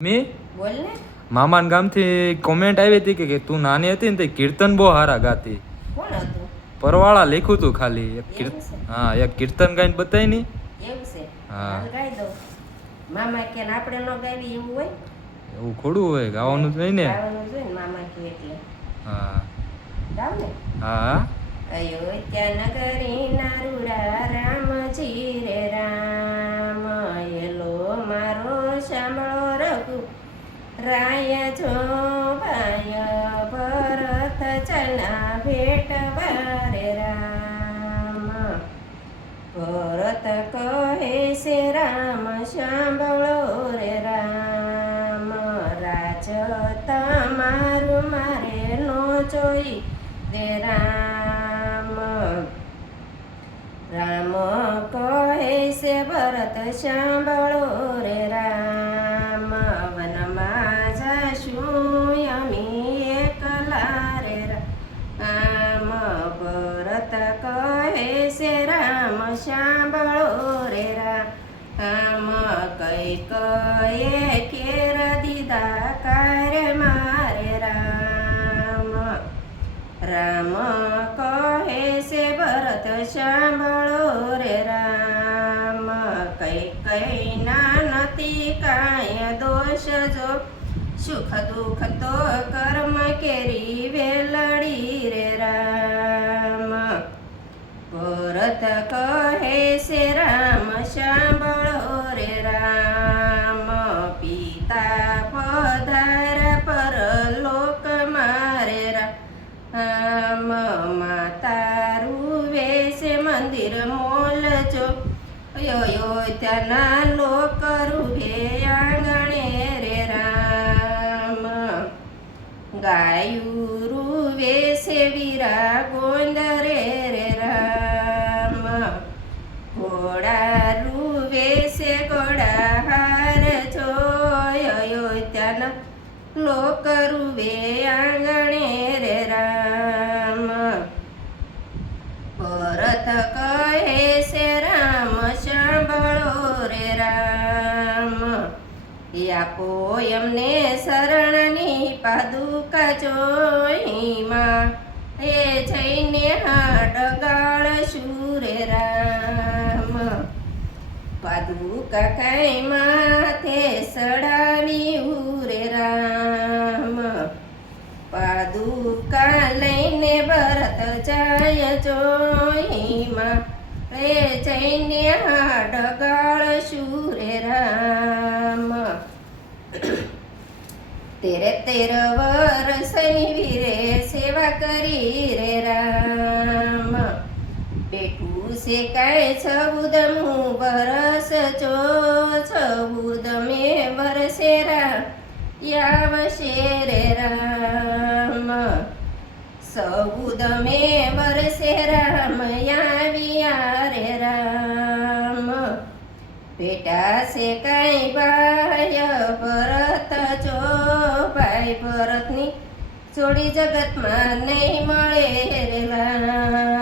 મેં બોલ ને. મામાના ગામથી કોમેન્ટ આવી હતી કે તું નાની હતી ને તે કીર્તન બહુ સારા ગાતી. કોણ હતું? પરવાળા લખ્યું તું ખાલી એક એવું છે? હા એક કીર્તન ગાઈને બતાવી ની. એવું છે? હા. હાલ ગાઈ દઉં. મામા કે ને આપણે ન ગાવી એવું હોય? એવું ખોડું હોય ગાવાનું જ હોય ને. ગાવાનું જોઈએ ને મામા કે એટલે. હા ગાવ ને. હા અયોધ્યા નગરી ના રૂડા રામજી રે રામ એલો મારો સાંભળો રઘુ રાય જો ભાય ભરત ચલા ભેટવા રે રામ ભરત કહે છે રામ સાંભળો રે રામ રાજ તમારું મારે નો જોઈ રે રામ રામ કહે છે ભરત સાંભળો રે રામ વનમાં જશું અમી એકલા રે રામ ભરત કહે છે રામ સાંભળો રે રામ કઈ કયે કેર દીધા કાર્ય મારે રામ રામ કહે છે ભરત સાંભળો રે રામ કઈ કઈ ના નથી કાંઈ દોષ જો સુખ દુઃખ તો કર્મ કેરી વેલડી રે રામ ભરત કહે છે રામ સાંભળો રે રામ પિતા પધાર પરલોક મારે રામ માતા રૂવે છે મંદિર મોલજો અયોધ્યાના લોક રૂવે આંગણે રે રામ ગાયું રૂવે છે વીરા ગોંદરે રે રામ ઘોડા રૂવે છે ઘોડા હાર જો અયોધ્યાના લોક રૂવે આંગણે રે રામ ભરત કહે છે રામ સાંભળો રે રામ આપો એમને શરણની પાદુકા જોઈમાં એ જઈને હાડ ગાળ શુરે રામ પાદુકા કઈ માથે સડાવી ઉરે રામ પાદુકા લઈને ભરત જાય જોઈમાં રે જઈને હાડ ગાળ શુરે રામ તેરે 13 વર્ષની વીરે સેવા કરી રે રામ બેઠું છે કાંઈ 14મું વરસ જો 14 વર્ષે રામ આવશે રે રામ 14 વર્ષે રામ આવ્યા રે રામ બેટા છે કાંઈ ભાઈ ભરત જો ભાઈ ભરતની જોડી જગતમાં નહીં મળે રે રામ